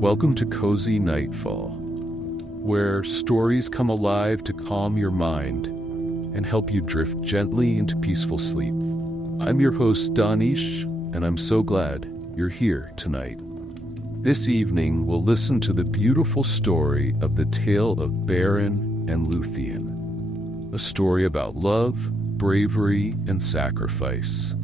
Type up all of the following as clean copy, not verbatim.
Welcome to Cozy Nightfall, where stories come alive to calm your mind and help you drift gently into peaceful sleep. I'm your host, Danish, and I'm so glad you're here tonight. This evening, we'll listen to the beautiful story of the tale of Beren and Lúthien, a story about love, bravery, and sacrifice.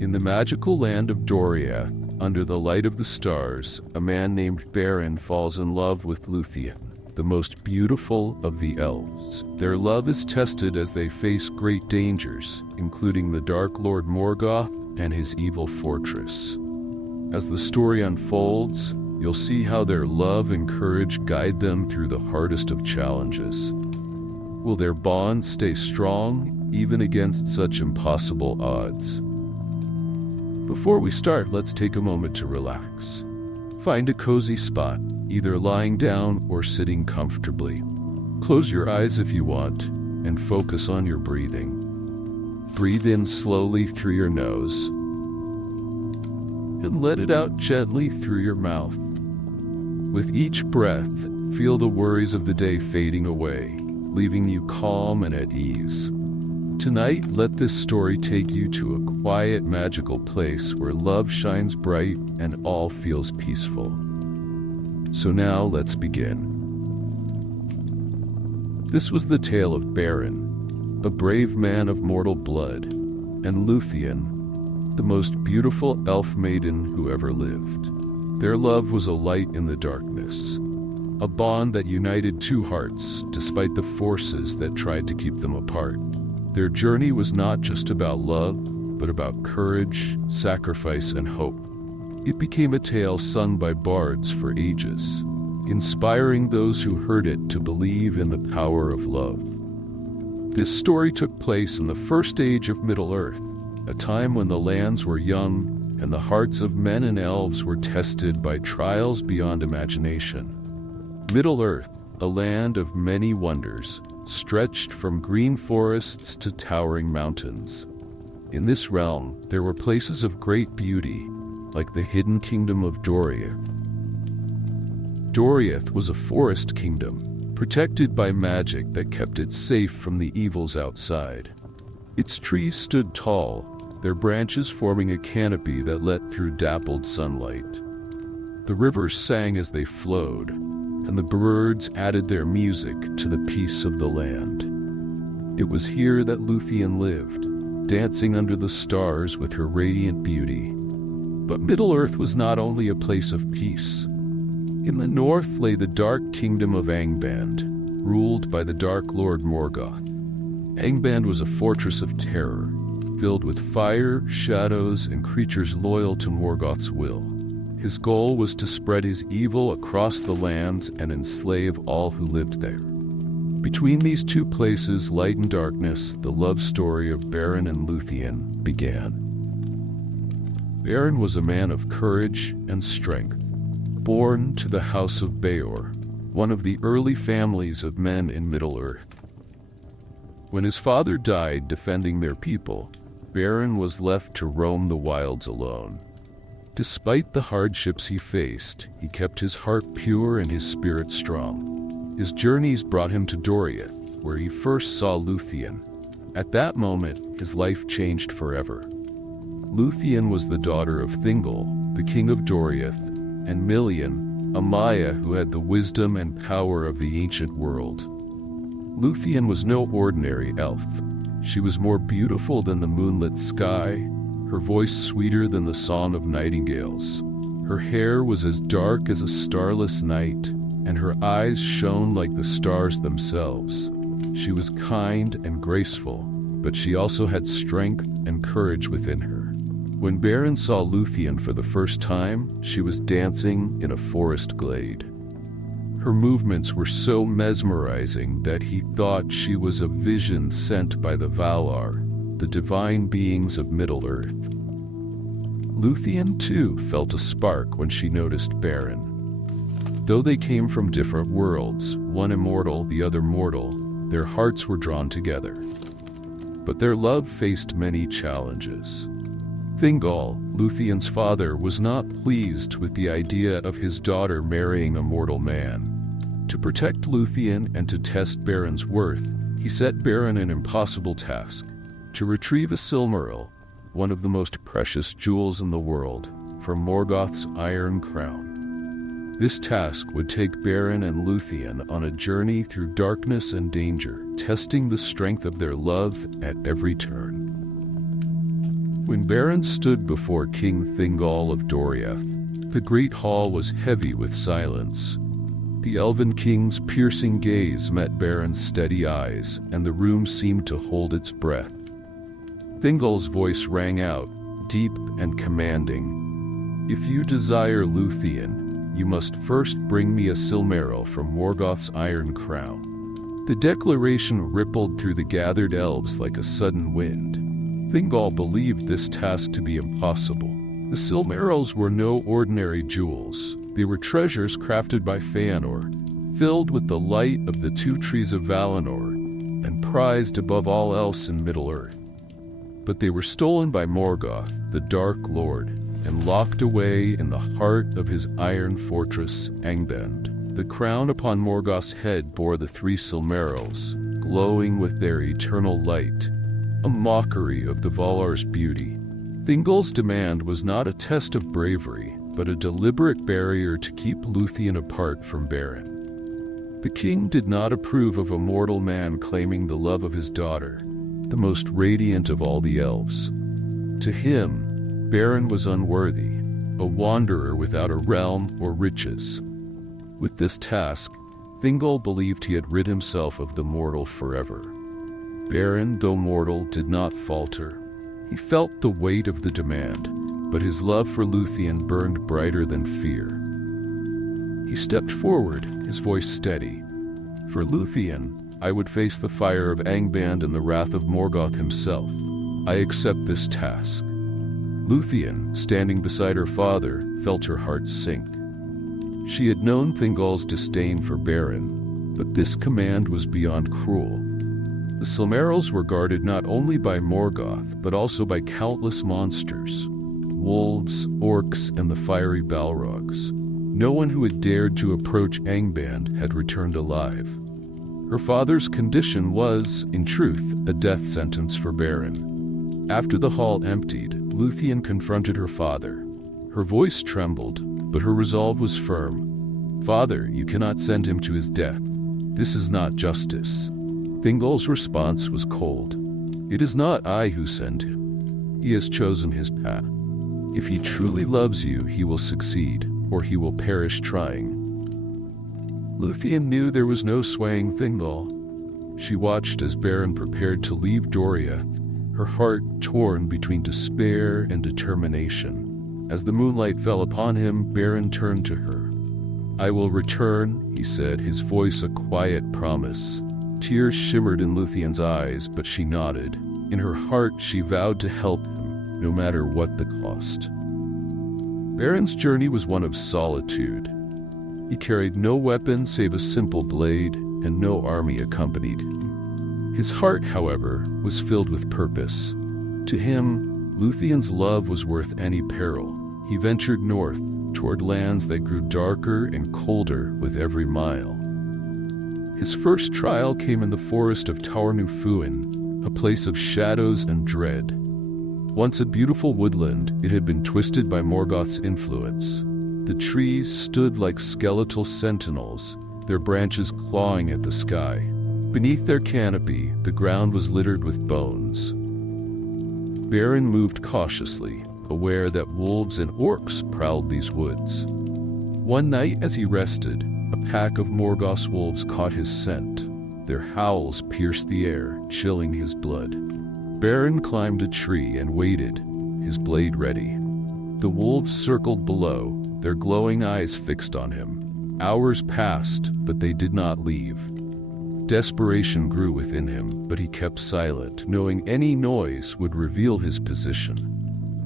In the magical land of Doriath, under the light of the stars, a man named Beren falls in love with Lúthien, the most beautiful of the elves. Their love is tested as they face great dangers, including the Dark Lord Morgoth and his evil fortress. As the story unfolds, you'll see how their love and courage guide them through the hardest of challenges. Will their bond stay strong, even against such impossible odds? Before we start, let's take a moment to relax. Find a cozy spot, either lying down or sitting comfortably. Close your eyes if you want, and focus on your breathing. Breathe in slowly through your nose, and let it out gently through your mouth. With each breath, feel the worries of the day fading away, leaving you calm and at ease. Tonight, let this story take you to a quiet, magical place where love shines bright and all feels peaceful. So now, let's begin. This was the tale of Beren, a brave man of mortal blood, and Lúthien, the most beautiful elf maiden who ever lived. Their love was a light in the darkness, a bond that united two hearts despite the forces that tried to keep them apart. Their journey was not just about love, but about courage, sacrifice, and hope. It became a tale sung by bards for ages, inspiring those who heard it to believe in the power of love. This story took place in the first age of Middle-earth, a time when the lands were young and the hearts of men and elves were tested by trials beyond imagination. Middle-earth, a land of many wonders, stretched from green forests to towering mountains. In this realm, there were places of great beauty, like the hidden kingdom of Doriath. Doriath was a forest kingdom, protected by magic that kept it safe from the evils outside. Its trees stood tall, their branches forming a canopy that let through dappled sunlight. The rivers sang as they flowed, and the birds added their music to the peace of the land. It was here that Lúthien lived, dancing under the stars with her radiant beauty. But Middle-earth was not only a place of peace. In the north lay the dark kingdom of Angband, ruled by the Dark Lord Morgoth. Angband was a fortress of terror, filled with fire, shadows, and creatures loyal to Morgoth's will. His goal was to spread his evil across the lands and enslave all who lived there. Between these two places, light and darkness, the love story of Beren and Lúthien began. Beren was a man of courage and strength, born to the house of Beor, one of the early families of men in Middle-earth. When his father died defending their people, Beren was left to roam the wilds alone. Despite the hardships he faced, he kept his heart pure and his spirit strong. His journeys brought him to Doriath, where he first saw Lúthien. At that moment, his life changed forever. Lúthien was the daughter of Thingol, the king of Doriath, and Milian, a Maya who had the wisdom and power of the ancient world. Lúthien was no ordinary elf. She was more beautiful than the moonlit sky, her voice sweeter than the song of nightingales. Her hair was as dark as a starless night, and her eyes shone like the stars themselves. She was kind and graceful, but she also had strength and courage within her. When Beren saw Lúthien for the first time, she was dancing in a forest glade. Her movements were so mesmerizing that he thought she was a vision sent by the Valar, the divine beings of Middle-earth. Lúthien, too, felt a spark when she noticed Beren. Though they came from different worlds, one immortal, the other mortal, their hearts were drawn together. But their love faced many challenges. Thingol, Lúthien's father, was not pleased with the idea of his daughter marrying a mortal man. To protect Lúthien and to test Beren's worth, he set Beren an impossible task: to retrieve a Silmaril, one of the most precious jewels in the world, from Morgoth's iron crown. This task would take Beren and Lúthien on a journey through darkness and danger, testing the strength of their love at every turn. When Beren stood before King Thingol of Doriath, the great hall was heavy with silence. The elven king's piercing gaze met Beren's steady eyes, and the room seemed to hold its breath. Thingol's voice rang out, deep and commanding. "If you desire Lúthien, you must first bring me a Silmaril from Morgoth's iron crown." The declaration rippled through the gathered elves like a sudden wind. Thingol believed this task to be impossible. The Silmarils were no ordinary jewels. They were treasures crafted by Feanor, filled with the light of the two trees of Valinor, and prized above all else in Middle-earth. But they were stolen by Morgoth, the Dark Lord, and locked away in the heart of his iron fortress, Angband. The crown upon Morgoth's head bore the three Silmarils, glowing with their eternal light, a mockery of the Valar's beauty. Thingol's demand was not a test of bravery, but a deliberate barrier to keep Lúthien apart from Beren. The king did not approve of a mortal man claiming the love of his daughter, the most radiant of all the elves. To him, Beren was unworthy, a wanderer without a realm or riches. With this task, Thingol believed he had rid himself of the mortal forever. Beren, though mortal, did not falter. He felt the weight of the demand, but his love for Lúthien burned brighter than fear. He stepped forward, his voice steady. "For Lúthien, I would face the fire of Angband and the wrath of Morgoth himself. I accept this task." Lúthien, standing beside her father, felt her heart sink. She had known Thingol's disdain for Beren, but this command was beyond cruel. The Silmarils were guarded not only by Morgoth, but also by countless monsters: wolves, orcs, and the fiery Balrogs. No one who had dared to approach Angband had returned alive. Her father's condition was, in truth, a death sentence for Beren. After the hall emptied, Lúthien confronted her father. Her voice trembled, but her resolve was firm. "Father, you cannot send him to his death. This is not justice." Thingol's response was cold. "It is not I who send him. He has chosen his path. If he truly loves you, he will succeed, or he will perish trying." Lúthien knew there was no swaying Thingol. She watched as Beren prepared to leave Doriath, her heart torn between despair and determination. As the moonlight fell upon him, Beren turned to her. "I will return," he said, his voice a quiet promise. Tears shimmered in Lúthien's eyes, but she nodded. In her heart, she vowed to help him, no matter what the cost. Beren's journey was one of solitude. He carried no weapon save a simple blade, and no army accompanied him. His heart, however, was filled with purpose. To him, Lúthien's love was worth any peril. He ventured north, toward lands that grew darker and colder with every mile. His first trial came in the forest of Taornufuin, a place of shadows and dread. Once a beautiful woodland, it had been twisted by Morgoth's influence. The trees stood like skeletal sentinels, their branches clawing at the sky. Beneath their canopy, the ground was littered with bones. Beren moved cautiously, aware that wolves and orcs prowled these woods. One night as he rested, a pack of Morgoth's wolves caught his scent. Their howls pierced the air, chilling his blood. Beren climbed a tree and waited, his blade ready. The wolves circled below, their glowing eyes fixed on him. Hours passed, but they did not leave. Desperation grew within him, but he kept silent, knowing any noise would reveal his position.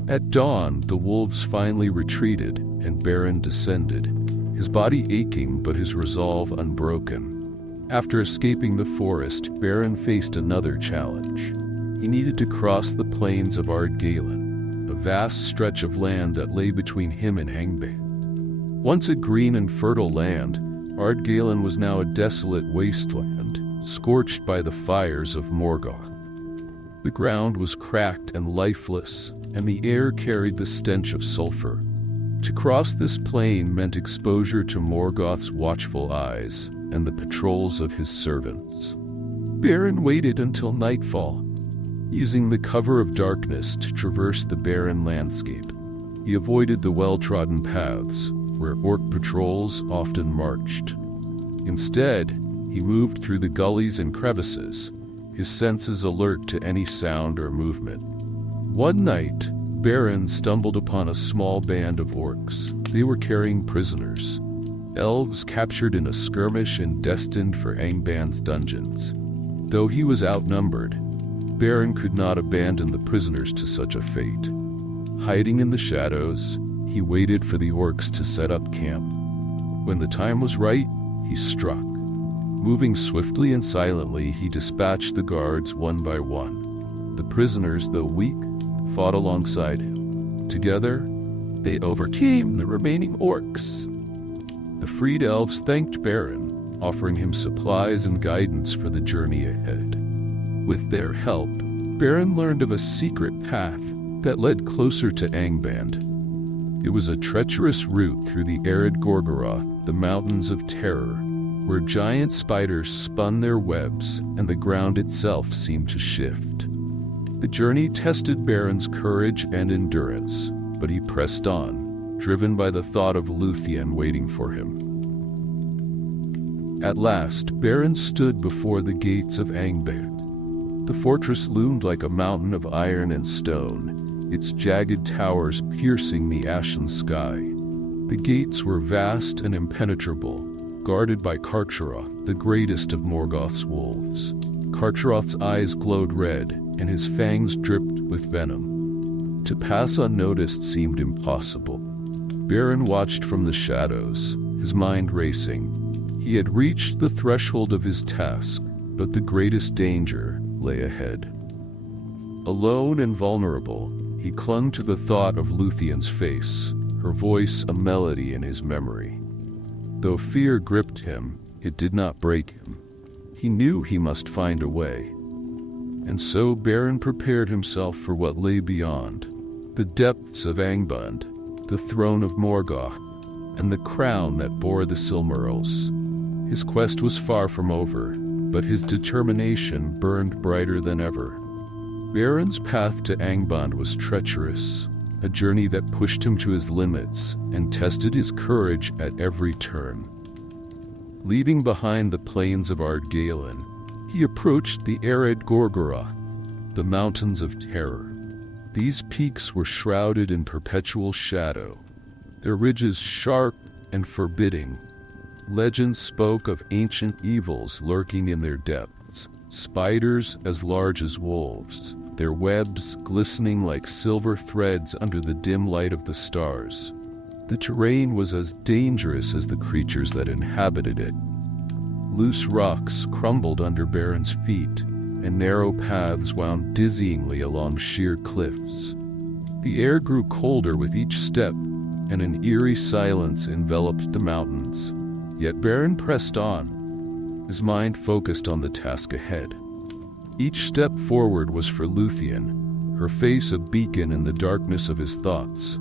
At dawn, the wolves finally retreated, and Beren descended, his body aching but his resolve unbroken. After escaping the forest, Beren faced another challenge. He needed to cross the plains of Ardgalen, a vast stretch of land that lay between him and Angband. Once a green and fertile land, Ardgalen was now a desolate wasteland, scorched by the fires of Morgoth. The ground was cracked and lifeless, and the air carried the stench of sulfur. To cross this plain meant exposure to Morgoth's watchful eyes and the patrols of his servants. Beren waited until nightfall, using the cover of darkness to traverse the barren landscape. He avoided the well-trodden paths, where orc patrols often marched. Instead, he moved through the gullies and crevices, his senses alert to any sound or movement. One night, Beren stumbled upon a small band of orcs. They were carrying prisoners, elves captured in a skirmish and destined for Angband's dungeons. Though he was outnumbered, Beren could not abandon the prisoners to such a fate. Hiding in the shadows, he waited for the orcs to set up camp. When the time was right, he struck. Moving swiftly and silently, he dispatched the guards one by one. The prisoners, though weak, fought alongside him. Together, they overcame the remaining orcs. The freed elves thanked Beren, offering him supplies and guidance for the journey ahead. With their help, Beren learned of a secret path that led closer to Angband. It was a treacherous route through the arid Gorgoroth, the mountains of terror, where giant spiders spun their webs and the ground itself seemed to shift. The journey tested Beren's courage and endurance, but he pressed on, driven by the thought of Lúthien waiting for him. At last, Beren stood before the gates of Angband. The fortress loomed like a mountain of iron and stone, its jagged towers piercing the ashen sky. The gates were vast and impenetrable, guarded by Carcharoth, the greatest of Morgoth's wolves. Carcharoth's eyes glowed red, and his fangs dripped with venom. To pass unnoticed seemed impossible. Beren watched from the shadows, his mind racing. He had reached the threshold of his task, but the greatest danger lay ahead. Alone and vulnerable, he clung to the thought of Lúthien's face, her voice a melody in his memory. Though fear gripped him, it did not break him. He knew he must find a way. And so Beren prepared himself for what lay beyond, the depths of Angband, the throne of Morgoth, and the crown that bore the Silmarils. His quest was far from over, but his determination burned brighter than ever. Beren's path to Angband was treacherous, a journey that pushed him to his limits and tested his courage at every turn. Leaving behind the plains of Ardgalen, he approached the arid Gorgoroth, the mountains of terror. These peaks were shrouded in perpetual shadow, their ridges sharp and forbidding. Legends spoke of ancient evils lurking in their depths, spiders as large as wolves, their webs glistening like silver threads under the dim light of the stars. The terrain was as dangerous as the creatures that inhabited it. Loose rocks crumbled under Beren's feet, and narrow paths wound dizzyingly along sheer cliffs. The air grew colder with each step, and an eerie silence enveloped the mountains. Yet Beren pressed on, his mind focused on the task ahead. Each step forward was for Lúthien, her face a beacon in the darkness of his thoughts.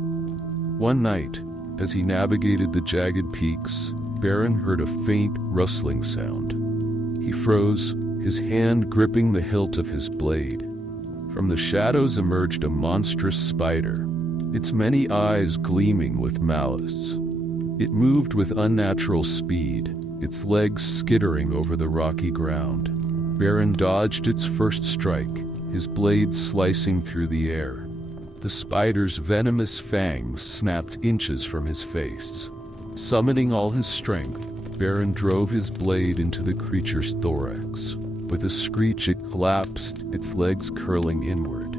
One night, as he navigated the jagged peaks, Beren heard a faint, rustling sound. He froze, his hand gripping the hilt of his blade. From the shadows emerged a monstrous spider, its many eyes gleaming with malice. It moved with unnatural speed, its legs skittering over the rocky ground. Beren dodged its first strike, his blade slicing through the air. The spider's venomous fangs snapped inches from his face. Summoning all his strength, Beren drove his blade into the creature's thorax. With a screech it collapsed, its legs curling inward.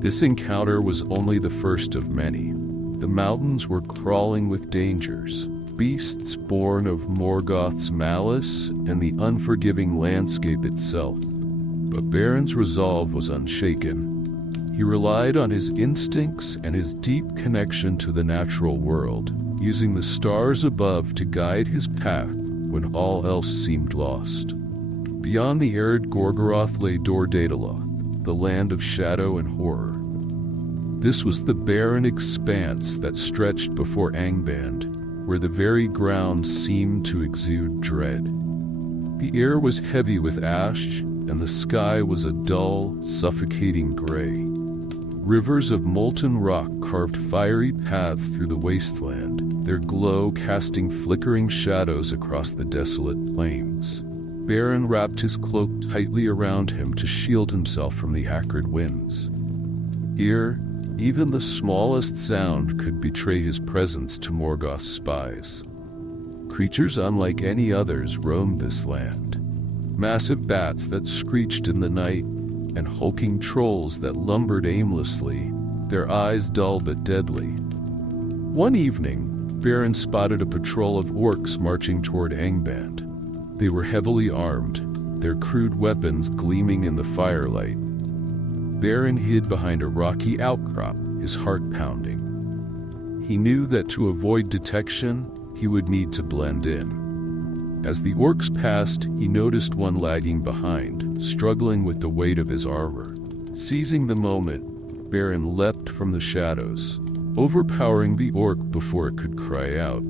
This encounter was only the first of many. The mountains were crawling with dangers, beasts born of Morgoth's malice and the unforgiving landscape itself. But Beren's resolve was unshaken. He relied on his instincts and his deep connection to the natural world, using the stars above to guide his path when all else seemed lost. Beyond the arid Gorgoroth lay Doriath, the land of shadow and horror. This was the barren expanse that stretched before Angband, where the very ground seemed to exude dread. The air was heavy with ash, and the sky was a dull, suffocating gray. Rivers of molten rock carved fiery paths through the wasteland, their glow casting flickering shadows across the desolate plains. Beren wrapped his cloak tightly around him to shield himself from the acrid winds. Here, even the smallest sound could betray his presence to Morgoth's spies. Creatures unlike any others roamed this land. Massive bats that screeched in the night, and hulking trolls that lumbered aimlessly, their eyes dull but deadly. One evening, Beren spotted a patrol of orcs marching toward Angband. They were heavily armed, their crude weapons gleaming in the firelight. Beren hid behind a rocky outcrop, his heart pounding. He knew that to avoid detection, he would need to blend in. As the orcs passed, he noticed one lagging behind, struggling with the weight of his armor. Seizing the moment, Beren leapt from the shadows, overpowering the orc before it could cry out.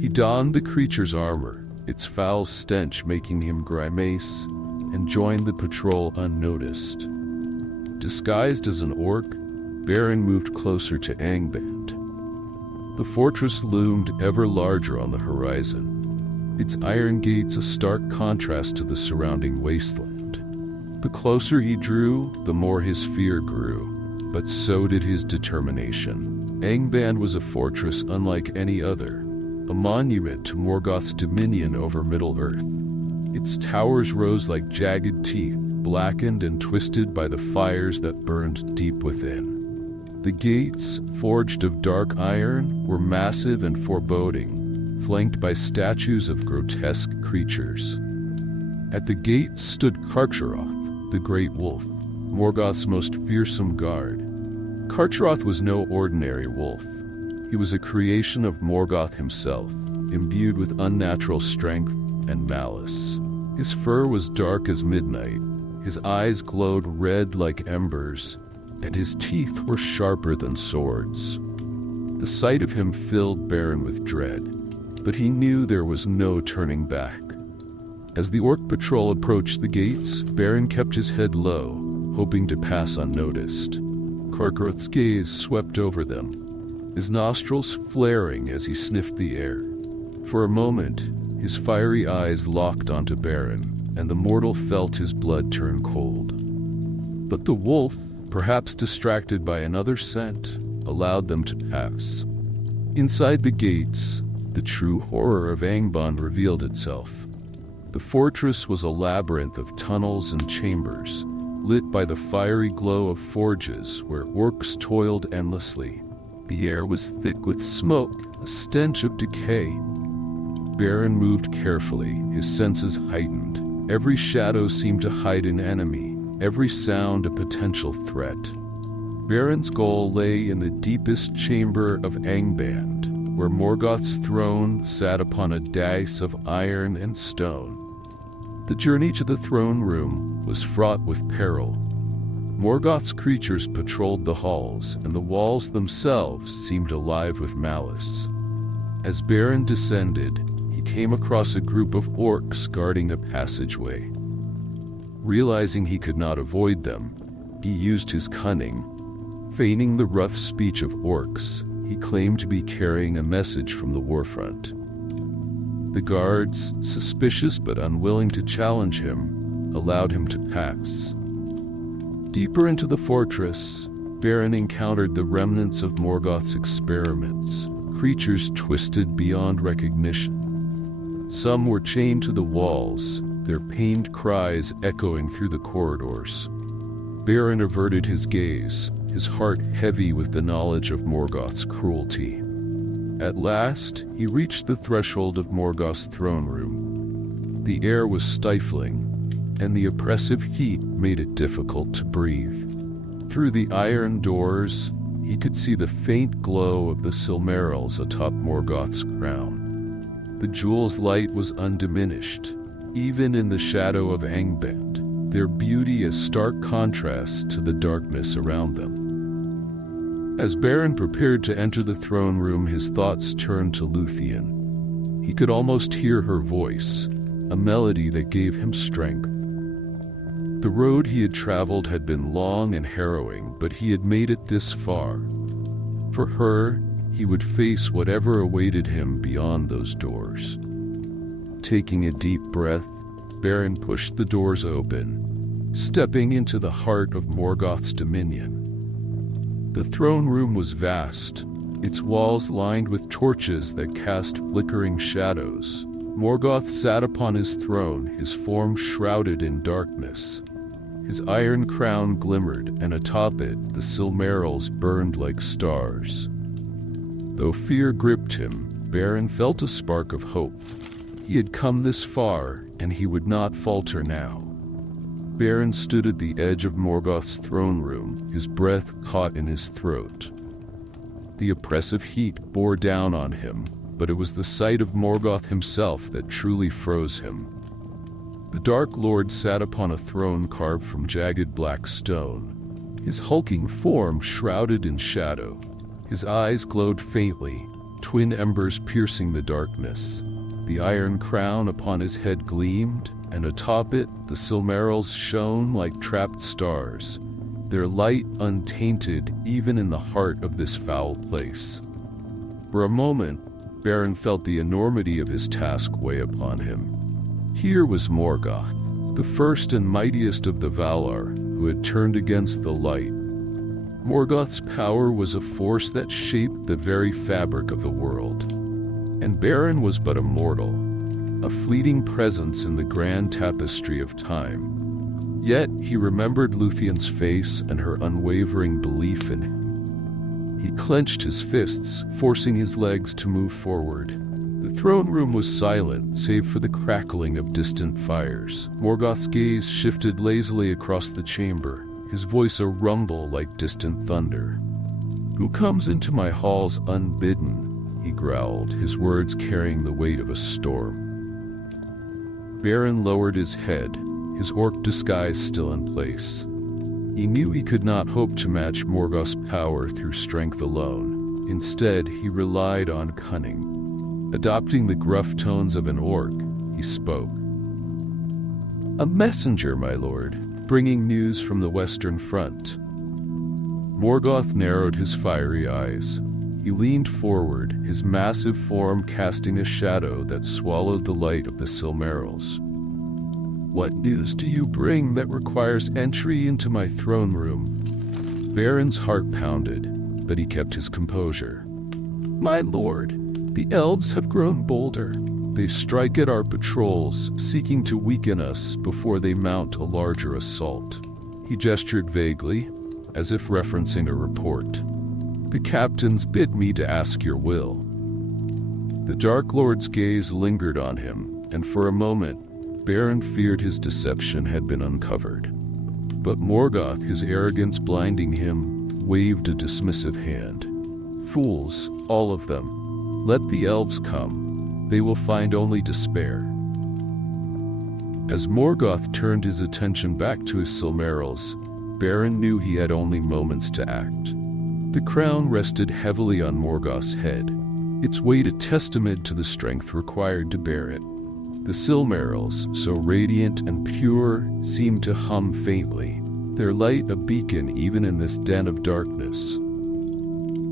He donned the creature's armor, its foul stench making him grimace, and joined the patrol unnoticed. Disguised as an orc, Beren moved closer to Angband. The fortress loomed ever larger on the horizon, its iron gates a stark contrast to the surrounding wasteland. The closer he drew, the more his fear grew, but so did his determination. Angband was a fortress unlike any other, a monument to Morgoth's dominion over Middle-earth. Its towers rose like jagged teeth, blackened and twisted by the fires that burned deep within. The gates, forged of dark iron, were massive and foreboding, flanked by statues of grotesque creatures. At the gates stood Carcharoth, the great wolf, Morgoth's most fearsome guard. Carcharoth was no ordinary wolf. He was a creation of Morgoth himself, imbued with unnatural strength and malice. His fur was dark as midnight, his eyes glowed red like embers, and his teeth were sharper than swords. The sight of him filled Beren with dread, but he knew there was no turning back. As the orc patrol approached the gates, Beren kept his head low, hoping to pass unnoticed. Carcharoth's gaze swept over them, his nostrils flaring as he sniffed the air. For a moment, his fiery eyes locked onto Beren, and the mortal felt his blood turn cold. But the wolf, perhaps distracted by another scent, allowed them to pass. Inside the gates, the true horror of Angband revealed itself. The fortress was a labyrinth of tunnels and chambers, lit by the fiery glow of forges where orcs toiled endlessly. The air was thick with smoke, a stench of decay. Beren moved carefully, his senses heightened. Every shadow seemed to hide an enemy, every sound a potential threat. Beren's goal lay in the deepest chamber of Angband, where Morgoth's throne sat upon a dais of iron and stone. The journey to the throne room was fraught with peril. Morgoth's creatures patrolled the halls, and the walls themselves seemed alive with malice. As Beren descended, he came across a group of orcs guarding a passageway. Realizing he could not avoid them, he used his cunning. Feigning the rough speech of orcs, he claimed to be carrying a message from the warfront. The guards, suspicious but unwilling to challenge him, allowed him to pass. Deeper into the fortress, Beren encountered the remnants of Morgoth's experiments, creatures twisted beyond recognition. Some were chained to the walls, their pained cries echoing through the corridors. Beren averted his gaze, his heart heavy with the knowledge of Morgoth's cruelty. At last, he reached the threshold of Morgoth's throne room. The air was stifling, and the oppressive heat made it difficult to breathe. Through the iron doors, he could see the faint glow of the Silmarils atop Morgoth's crown. The jewel's light was undiminished, even in the shadow of Angband, their beauty a stark contrast to the darkness around them. As Beren prepared to enter the throne room, his thoughts turned to Lúthien. He could almost hear her voice, a melody that gave him strength. The road he had traveled had been long and harrowing, but he had made it this far. For her, he would face whatever awaited him beyond those doors. Taking a deep breath, Beren pushed the doors open, stepping into the heart of Morgoth's dominion. The throne room was vast, its walls lined with torches that cast flickering shadows. Morgoth sat upon his throne, his form shrouded in darkness. His iron crown glimmered, and atop it the Silmarils burned like stars. Though fear gripped him, Beren felt a spark of hope. He had come this far, and he would not falter now. Beren stood at the edge of Morgoth's throne room, his breath caught in his throat. The oppressive heat bore down on him, but it was the sight of Morgoth himself that truly froze him. The Dark Lord sat upon a throne carved from jagged black stone, his hulking form shrouded in shadow. His eyes glowed faintly, twin embers piercing the darkness. The iron crown upon his head gleamed, and atop it the Silmarils shone like trapped stars, their light untainted even in the heart of this foul place. For a moment, Beren felt the enormity of his task weigh upon him. Here was Morgoth, the first and mightiest of the Valar, who had turned against the light. Morgoth's power was a force that shaped the very fabric of the world. And Beren was but a mortal, a fleeting presence in the grand tapestry of time. Yet he remembered Lúthien's face and her unwavering belief in him. He clenched his fists, forcing his legs to move forward. The throne room was silent, save for the crackling of distant fires. Morgoth's gaze shifted lazily across the chamber, his voice a rumble like distant thunder. "Who comes into my halls unbidden?" he growled, his words carrying the weight of a storm. Beren lowered his head, his orc disguise still in place. He knew he could not hope to match Morgoth's power through strength alone. Instead, he relied on cunning. Adopting the gruff tones of an orc, he spoke. "A messenger, my lord, bringing news from the Western Front." Morgoth narrowed his fiery eyes. He leaned forward, his massive form casting a shadow that swallowed the light of the Silmarils. "What news do you bring that requires entry into my throne room?" Beren's heart pounded, but he kept his composure. "My lord, the elves have grown bolder. They strike at our patrols, seeking to weaken us before they mount a larger assault." He gestured vaguely, as if referencing a report. "The captains bid me to ask your will." The Dark Lord's gaze lingered on him, and for a moment, Beren feared his deception had been uncovered. But Morgoth, his arrogance blinding him, waved a dismissive hand. "Fools, all of them. Let the elves come. They will find only despair." As Morgoth turned his attention back to his Silmarils, Beren knew he had only moments to act. The crown rested heavily on Morgoth's head, its weight a testament to the strength required to bear it. The Silmarils, so radiant and pure, seemed to hum faintly, their light a beacon even in this den of darkness.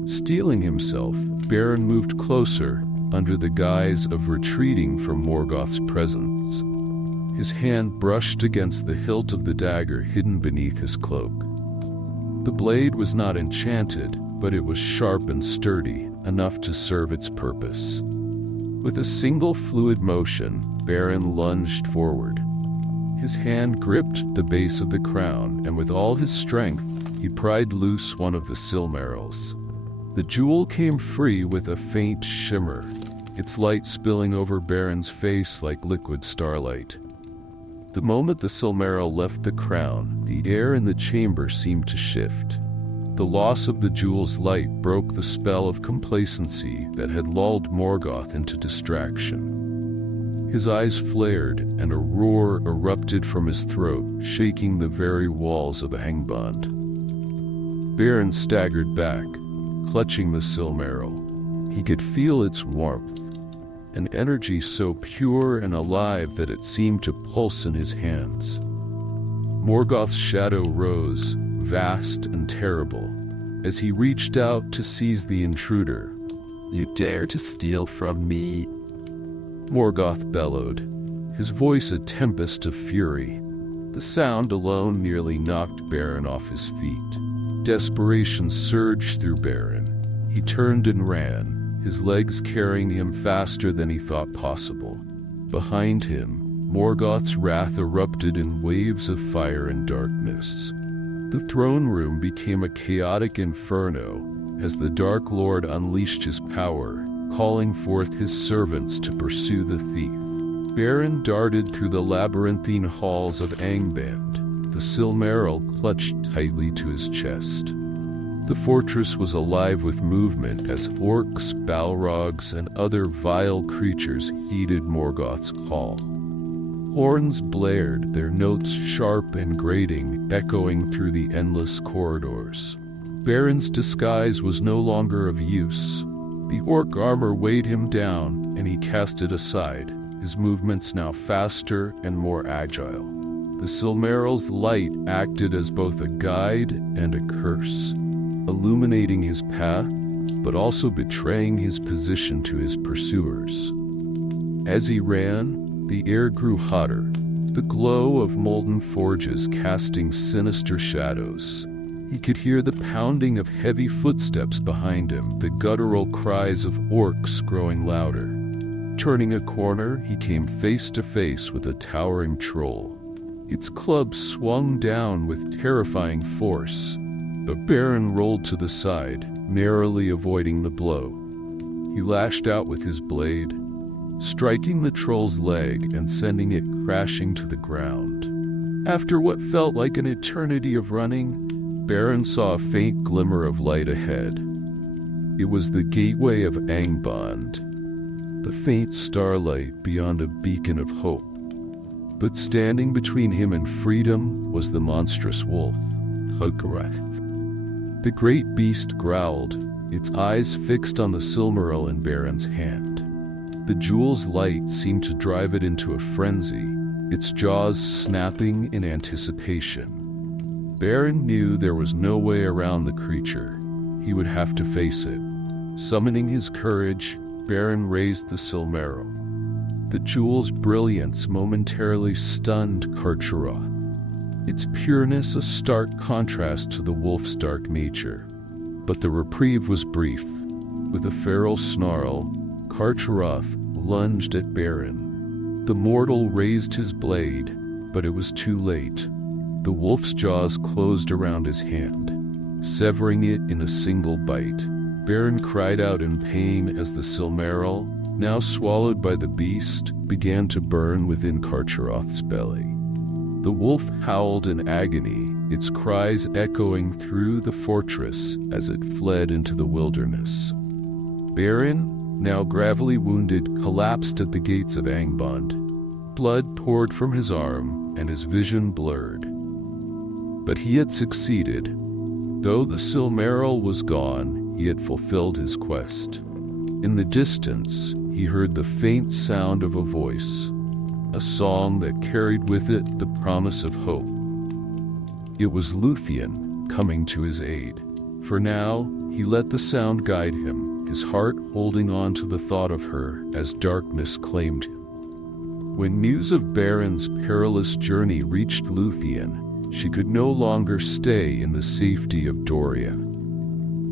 Steeling himself, Beren moved closer, under the guise of retreating from Morgoth's presence. His hand brushed against the hilt of the dagger hidden beneath his cloak. The blade was not enchanted, but it was sharp and sturdy, enough to serve its purpose. With a single fluid motion, Beren lunged forward. His hand gripped the base of the crown, and with all his strength, he pried loose one of the Silmarils. The jewel came free with a faint shimmer, its light spilling over Beren's face like liquid starlight. The moment the Silmaril left the crown, the air in the chamber seemed to shift. The loss of the jewel's light broke the spell of complacency that had lulled Morgoth into distraction. His eyes flared, and a roar erupted from his throat, shaking the very walls of Angband. Beren staggered back, clutching the Silmaril. He could feel its warmth, an energy so pure and alive that it seemed to pulse in his hands. Morgoth's shadow rose, vast and terrible, as he reached out to seize the intruder. "You dare to steal from me?" Morgoth bellowed, his voice a tempest of fury. The sound alone nearly knocked Beren off his feet. Desperation surged through Beren. He turned and ran, his legs carrying him faster than he thought possible. Behind him, Morgoth's wrath erupted in waves of fire and darkness. The throne room became a chaotic inferno as the Dark Lord unleashed his power, calling forth his servants to pursue the thief. Beren darted through the labyrinthine halls of Angband, the Silmaril clutched tightly to his chest. The fortress was alive with movement as orcs, balrogs, and other vile creatures heeded Morgoth's call. Horns blared, their notes sharp and grating, echoing through the endless corridors. Beren's disguise was no longer of use. The orc armor weighed him down, and he cast it aside, his movements now faster and more agile. The Silmaril's light acted as both a guide and a curse, illuminating his path, but also betraying his position to his pursuers. As he ran, the air grew hotter, the glow of molten forges casting sinister shadows. He could hear the pounding of heavy footsteps behind him, the guttural cries of orcs growing louder. Turning a corner, he came face to face with a towering troll. Its club swung down with terrifying force, but Beren rolled to the side, narrowly avoiding the blow. He lashed out with his blade, striking the troll's leg and sending it crashing to the ground. After what felt like an eternity of running, Beren saw a faint glimmer of light ahead. It was the gateway of Angband, the faint starlight beyond a beacon of hope. But standing between him and freedom was the monstrous wolf, Doriath. The great beast growled, its eyes fixed on the Silmaril in Beren's hand. The jewel's light seemed to drive it into a frenzy, its jaws snapping in anticipation. Beren knew there was no way around the creature. He would have to face it. Summoning his courage, Beren raised the Silmaril. The jewel's brilliance momentarily stunned J.R.R., its pureness a stark contrast to the wolf's dark nature. But the reprieve was brief. With a feral snarl, J.R.R. lunged at Beren. The mortal raised his blade, but it was too late. The wolf's jaws closed around his hand, severing it in a single bite. Beren cried out in pain as the Silmaril, now swallowed by the beast, began to burn within J.R.R.'s belly. The wolf howled in agony, its cries echoing through the fortress as it fled into the wilderness. Beren, now gravely wounded, collapsed at the gates of Angband. Blood poured from his arm, and his vision blurred. But he had succeeded. Though the Silmaril was gone, he had fulfilled his quest. In the distance, he heard the faint sound of a voice, a song that carried with it the promise of hope. It was Lúthien coming to his aid. For now, he let the sound guide him, his heart holding on to the thought of her as darkness claimed him. When news of Beren's perilous journey reached Lúthien, she could no longer stay in the safety of Doriath.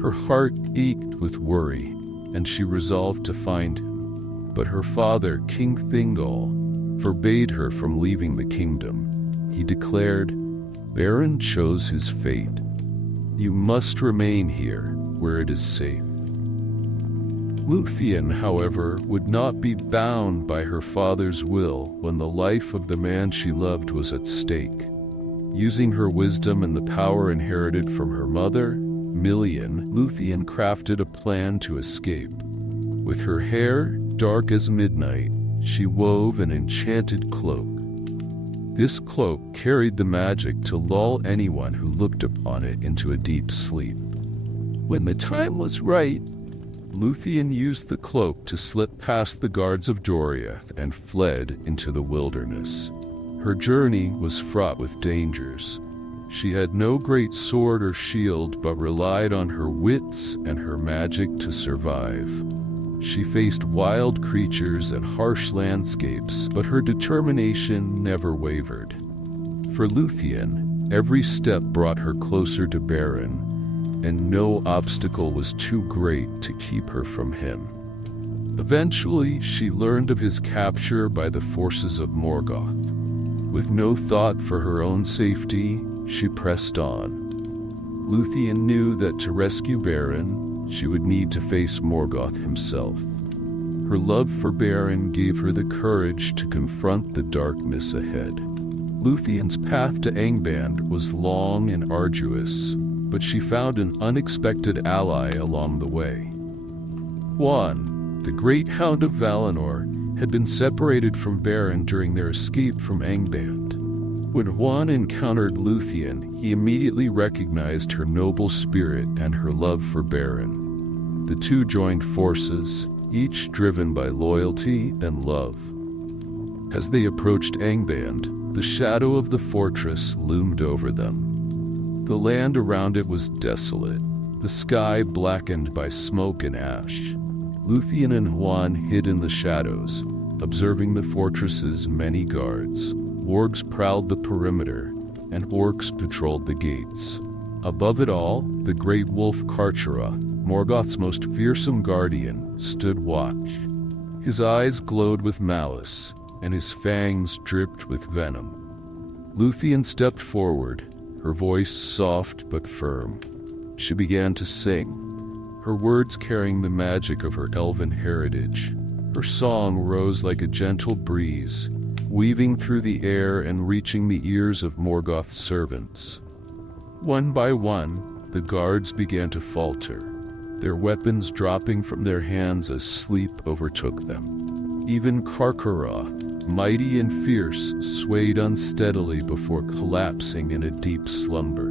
Her heart ached with worry, and she resolved to find him. But her father, King Thingol, forbade her from leaving the kingdom. He declared, "Beren chose his fate. You must remain here, where it is safe." Lúthien, however, would not be bound by her father's will when the life of the man she loved was at stake. Using her wisdom and the power inherited from her mother, Milian, Lúthien crafted a plan to escape. With her hair dark as midnight, she wove an enchanted cloak. This cloak carried the magic to lull anyone who looked upon it into a deep sleep. When the time was right, Lúthien used the cloak to slip past the guards of Doriath and fled into the wilderness. Her journey was fraught with dangers. She had no great sword or shield, but relied on her wits and her magic to survive. She faced wild creatures and harsh landscapes, but her determination never wavered. For Lúthien, every step brought her closer to Beren, and no obstacle was too great to keep her from him. Eventually, she learned of his capture by the forces of Morgoth. With no thought for her own safety, she pressed on. Lúthien knew that to rescue Beren, she would need to face Morgoth himself. Her love for Beren gave her the courage to confront the darkness ahead. Lúthien's path to Angband was long and arduous, but she found an unexpected ally along the way. Juan, the great hound of Valinor, had been separated from Beren during their escape from Angband. When Juan encountered Lúthien, he immediately recognized her noble spirit and her love for Beren. The two joined forces, each driven by loyalty and love. As they approached Angband, the shadow of the fortress loomed over them. The land around it was desolate, the sky blackened by smoke and ash. Lúthien and Juan hid in the shadows, observing the fortress's many guards. Wargs prowled the perimeter, and orcs patrolled the gates. Above it all, the great wolf Karchera, Morgoth's most fearsome guardian, stood watch. His eyes glowed with malice, and his fangs dripped with venom. Lúthien stepped forward, her voice soft but firm. She began to sing, her words carrying the magic of her elven heritage. Her song rose like a gentle breeze, weaving through the air and reaching the ears of Morgoth's servants. One by one, the guards began to falter, their weapons dropping from their hands as sleep overtook them. Even Karchera, mighty and fierce, swayed unsteadily before collapsing in a deep slumber.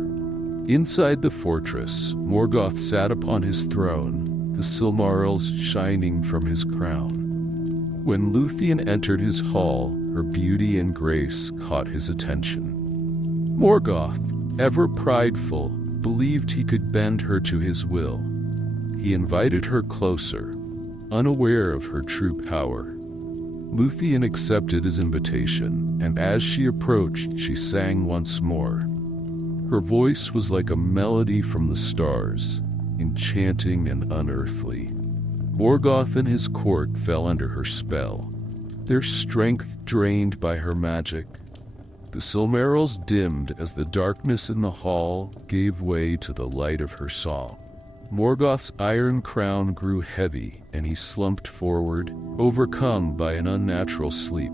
Inside the fortress, Morgoth sat upon his throne, the Silmarils shining from his crown. When Lúthien entered his hall, her beauty and grace caught his attention. Morgoth, ever prideful, believed he could bend her to his will. He invited her closer, unaware of her true power. Lúthien accepted his invitation, and as she approached, she sang once more. Her voice was like a melody from the stars, enchanting and unearthly. Morgoth and his court fell under her spell, their strength drained by her magic. The Silmarils dimmed as the darkness in the hall gave way to the light of her song. Morgoth's iron crown grew heavy, and he slumped forward, overcome by an unnatural sleep.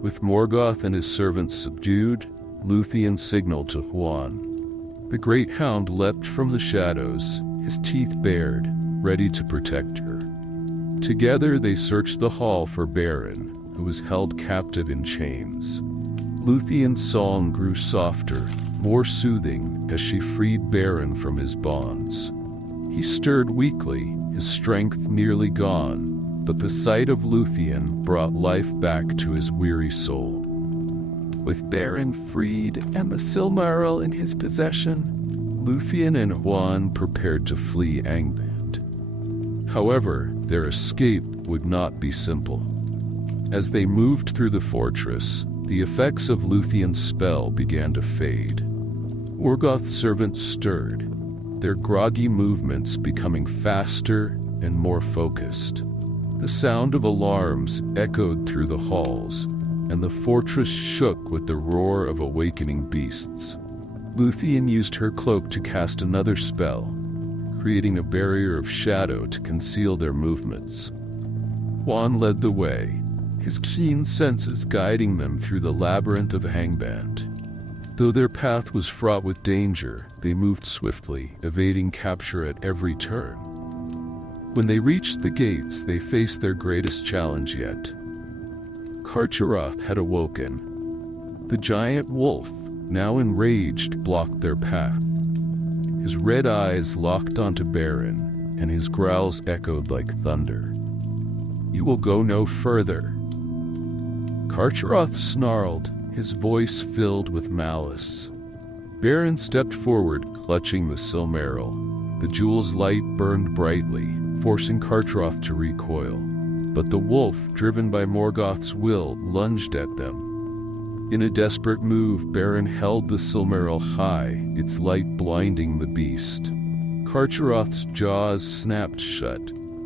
With Morgoth and his servants subdued, Lúthien signaled to Juan. The great hound leapt from the shadows, his teeth bared, ready to protect her. Together they searched the hall for Beren, who was held captive in chains. Lúthien's song grew softer, more soothing, as she freed Beren from his bonds. He stirred weakly, his strength nearly gone, but the sight of Lúthien brought life back to his weary soul. With Beren freed and the Silmaril in his possession, Lúthien and Juan prepared to flee Angband. However, their escape would not be simple. As they moved through the fortress, the effects of Lúthien's spell began to fade. Morgoth's servants stirred, their groggy movements becoming faster and more focused. The sound of alarms echoed through the halls, and the fortress shook with the roar of awakening beasts. Lúthien used her cloak to cast another spell. creating a barrier of shadow to conceal their movements. Juan led the way, his keen senses guiding them through the labyrinth of Angband. Though their path was fraught with danger, they moved swiftly, evading capture at every turn. When they reached the gates, they faced their greatest challenge yet. J.R.R. had awoken. The giant wolf, now enraged, blocked their path. His red eyes locked onto Beren, and his growls echoed like thunder. "You will go no further." J.R.R. snarled, his voice filled with malice. Beren stepped forward, clutching the Silmaril. The jewel's light burned brightly, forcing J.R.R. to recoil. But the wolf, driven by Morgoth's will, lunged at them. In a desperate move, Beren held the Silmaril high, its light blinding the beast. J.R.R.'s jaws snapped shut,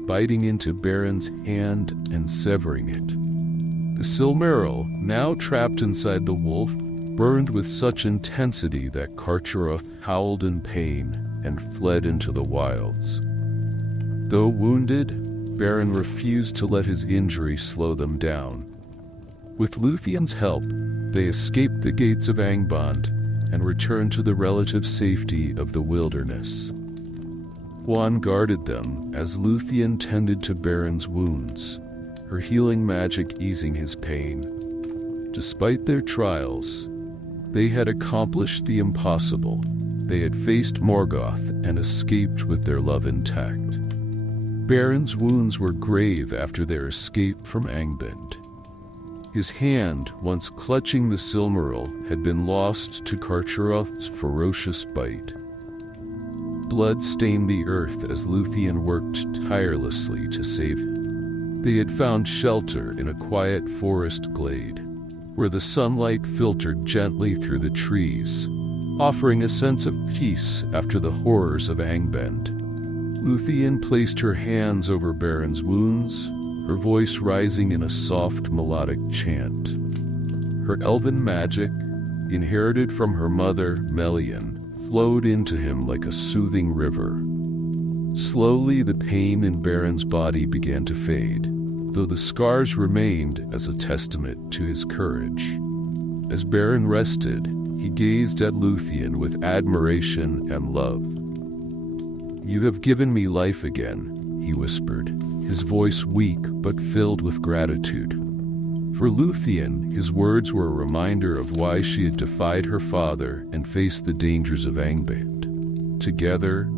biting into Beren's hand and severing it. The Silmaril, now trapped inside the wolf, burned with such intensity that J.R.R. howled in pain and fled into the wilds. Though wounded, Beren refused to let his injury slow them down. With Lúthien's help, they escaped the gates of Angband and returned to the relative safety of the wilderness. Juan guarded them as Lúthien tended to Beren's wounds, her healing magic easing his pain. Despite their trials, they had accomplished the impossible. They had faced Morgoth and escaped with their love intact. Beren's wounds were grave after their escape from Angband. His hand, once clutching the Silmaril, had been lost to J.R.R.'s ferocious bite. Blood stained the earth as Lúthien worked tirelessly to save him. They had found shelter in a quiet forest glade, where the sunlight filtered gently through the trees, offering a sense of peace after the horrors of Angband. Lúthien placed her hands over Beren's wounds, her voice rising in a soft melodic chant. Her elven magic, inherited from her mother, Melian, flowed into him like a soothing river. Slowly, the pain in Beren's body began to fade, though the scars remained as a testament to his courage. As Beren rested, he gazed at Lúthien with admiration and love. "You have given me life again," he whispered, his voice weak but filled with gratitude. For Lúthien, his words were a reminder of why she had defied her father and faced the dangers of Angband. Together,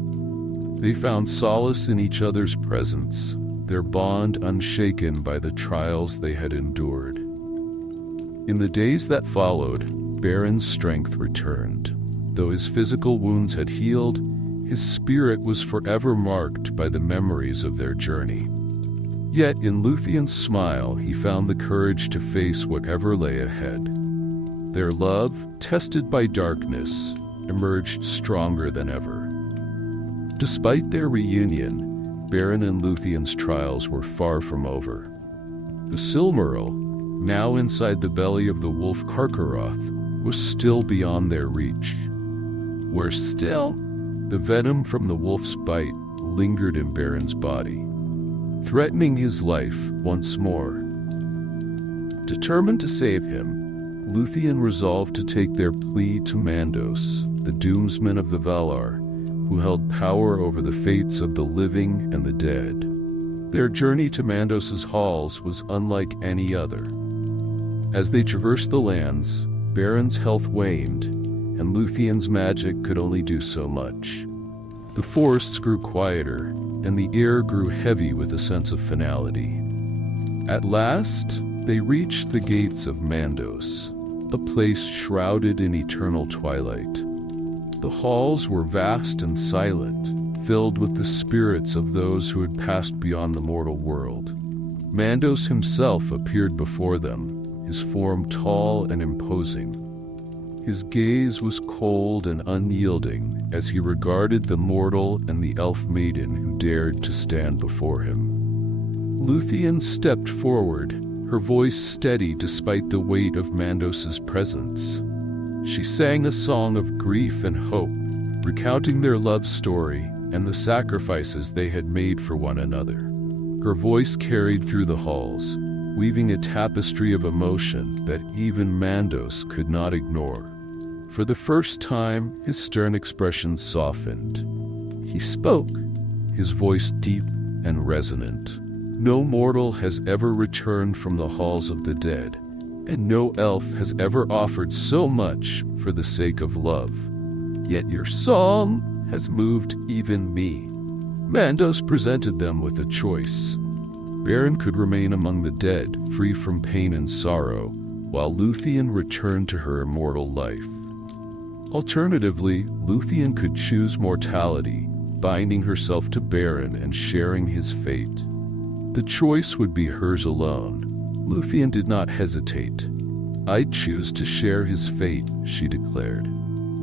they found solace in each other's presence, their bond unshaken by the trials they had endured. In the days that followed, Beren's strength returned. Though his physical wounds had healed, his spirit was forever marked by the memories of their journey. Yet in Lúthien's smile, he found the courage to face whatever lay ahead. Their love, tested by darkness, emerged stronger than ever. Despite their reunion, Beren and Lúthien's trials were far from over. The Silmaril, now inside the belly of the wolf J.R.R., was still beyond their reach. Worse still, the venom from the wolf's bite lingered in Beren's body, threatening his life once more. Determined to save him, Lúthien resolved to take their plea to Mandos, the doomsman of the Valar, who held power over the fates of the living and the dead. Their journey to Mandos's halls was unlike any other. As they traversed the lands, Beren's health waned, and Lúthien's magic could only do so much. The forests grew quieter, and the air grew heavy with a sense of finality. At last, they reached the gates of Mandos, a place shrouded in eternal twilight. The halls were vast and silent, filled with the spirits of those who had passed beyond the mortal world. Mandos himself appeared before them, his form tall and imposing. His gaze was cold and unyielding as he regarded the mortal and the elf maiden who dared to stand before him. Lúthien stepped forward, her voice steady despite the weight of Mandos's presence. She sang a song of grief and hope, recounting their love story and the sacrifices they had made for one another. Her voice carried through the halls, weaving a tapestry of emotion that even Mandos could not ignore. For the first time, his stern expression softened. He spoke, his voice deep and resonant. No mortal has ever returned from the halls of the dead, and no elf has ever offered so much for the sake of love. Yet your song has moved even me. Mandos presented them with a choice. Beren could remain among the dead, free from pain and sorrow, while Lúthien returned to her immortal life. Alternatively, Lúthien could choose mortality, binding herself to Beren and sharing his fate. The choice would be hers alone. Lúthien did not hesitate. "I choose to share his fate," she declared.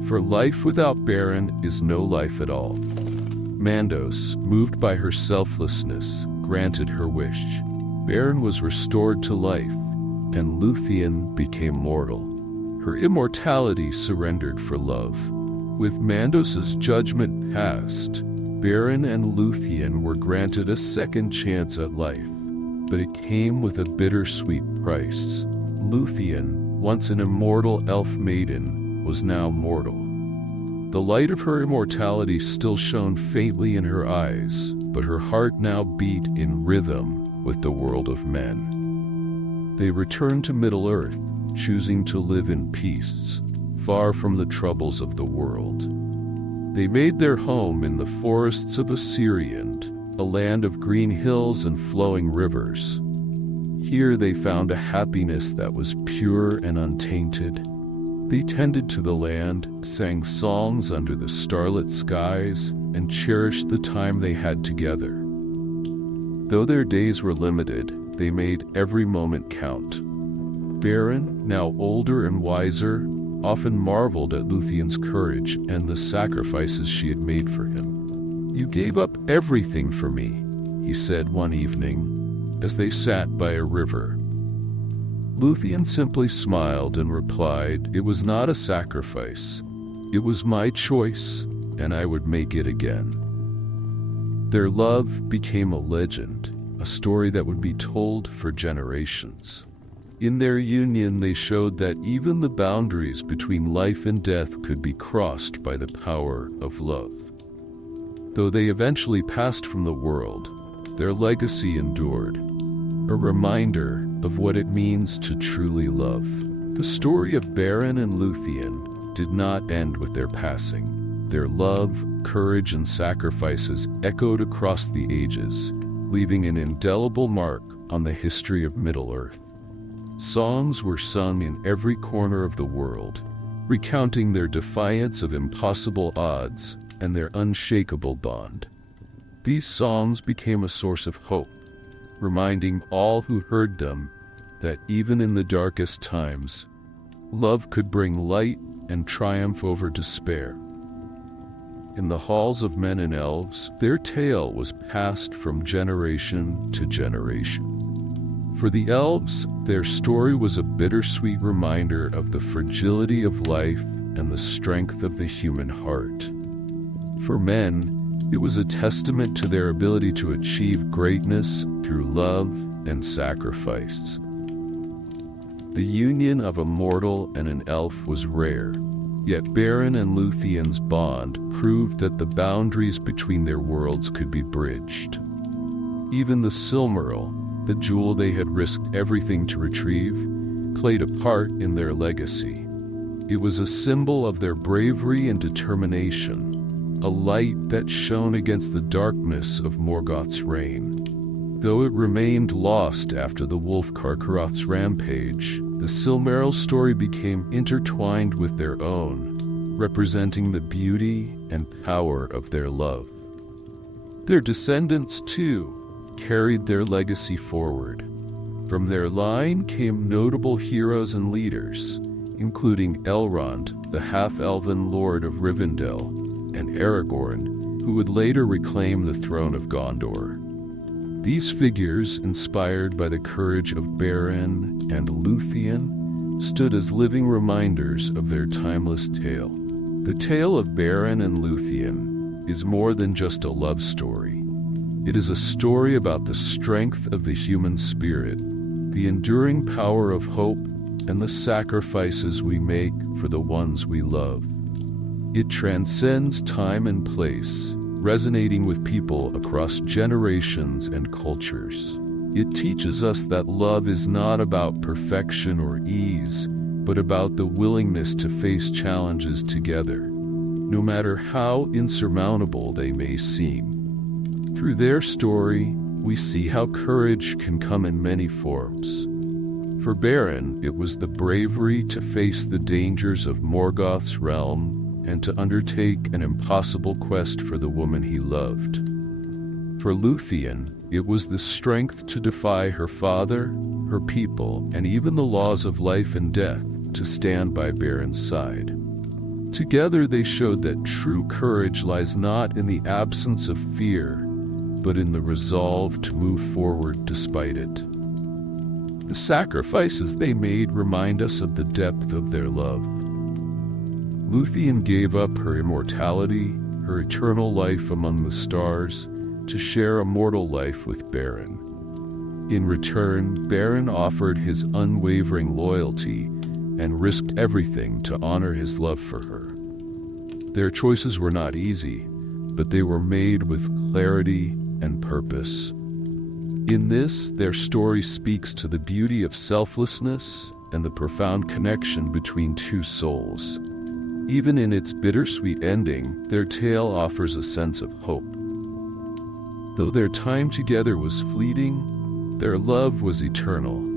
"For life without Beren is no life at all." Mandos, moved by her selflessness, granted her wish. Beren was restored to life, and Lúthien became mortal. Her immortality surrendered for love. With Mandos's judgment passed, Beren and Lúthien were granted a second chance at life, but it came with a bittersweet price. Lúthien, once an immortal elf maiden, was now mortal. The light of her immortality still shone faintly in her eyes, but her heart now beat in rhythm with the world of men. They returned to Middle-earth, choosing to live in peace, far from the troubles of the world. They made their home in the forests of Assyrian, a land of green hills and flowing rivers. Here they found a happiness that was pure and untainted. They tended to the land, sang songs under the starlit skies, and cherished the time they had together. Though their days were limited, they made every moment count. Beren, now older and wiser, often marveled at Lúthien's courage and the sacrifices she had made for him. "You gave up everything for me," he said one evening, as they sat by a river. Lúthien simply smiled and replied, "It was not a sacrifice. It was my choice, and I would make it again." Their love became a legend, a story that would be told for generations. In their union, they showed that even the boundaries between life and death could be crossed by the power of love. Though they eventually passed from the world, their legacy endured, a reminder of what it means to truly love. The story of Beren and Lúthien did not end with their passing. Their love, courage, and sacrifices echoed across the ages, leaving an indelible mark on the history of Middle-earth. Songs were sung in every corner of the world, recounting their defiance of impossible odds and their unshakable bond. These songs became a source of hope, reminding all who heard them that even in the darkest times, love could bring light and triumph over despair. In the halls of men and elves, their tale was passed from generation to generation. For the elves, their story was a bittersweet reminder of the fragility of life and the strength of the human heart. For men, it was a testament to their ability to achieve greatness through love and sacrifice. The union of a mortal and an elf was rare, yet Beren and Lúthien's bond proved that the boundaries between their worlds could be bridged. Even the Silmaril, the jewel they had risked everything to retrieve, played a part in their legacy. It was a symbol of their bravery and determination, a light that shone against the darkness of Morgoth's reign. Though it remained lost after the wolf Carcharoth's rampage, the Silmaril story became intertwined with their own, representing the beauty and power of their love. Their descendants, too, carried their legacy forward. From their line came notable heroes and leaders, including Elrond, the half-elven lord of Rivendell, and Aragorn, who would later reclaim the throne of Gondor. These figures, inspired by the courage of Beren and Lúthien, stood as living reminders of their timeless tale. The tale of Beren and Lúthien is more than just a love story. It is a story about the strength of the human spirit, the enduring power of hope, and the sacrifices we make for the ones we love. It transcends time and place, resonating with people across generations and cultures. It teaches us that love is not about perfection or ease, but about the willingness to face challenges together, no matter how insurmountable they may seem. Through their story, we see how courage can come in many forms. For Beren, it was the bravery to face the dangers of Morgoth's realm and to undertake an impossible quest for the woman he loved. For Lúthien, it was the strength to defy her father, her people, and even the laws of life and death to stand by Beren's side. Together they showed that true courage lies not in the absence of fear, but in the resolve to move forward despite it. The sacrifices they made remind us of the depth of their love. Lúthien gave up her immortality, her eternal life among the stars, to share a mortal life with Beren. In return, Beren offered his unwavering loyalty and risked everything to honor his love for her. Their choices were not easy, but they were made with clarity and purpose. In this, their story speaks to the beauty of selflessness and the profound connection between two souls. Even in its bittersweet ending, their tale offers a sense of hope. Though their time together was fleeting, their love was eternal.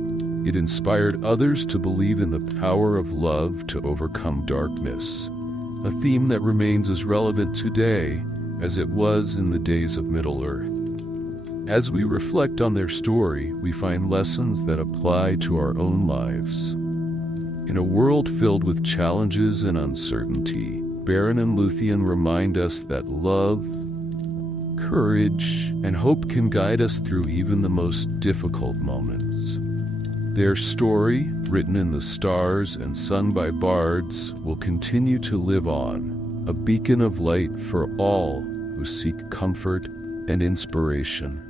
It inspired others to believe in the power of love to overcome darkness, a theme that remains as relevant today as it was in the days of Middle-earth. As we reflect on their story, we find lessons that apply to our own lives. In a world filled with challenges and uncertainty, Beren and Lúthien remind us that love, courage, and hope can guide us through even the most difficult moments. Their story, written in the stars and sung by bards, will continue to live on, a beacon of light for all who seek comfort and inspiration.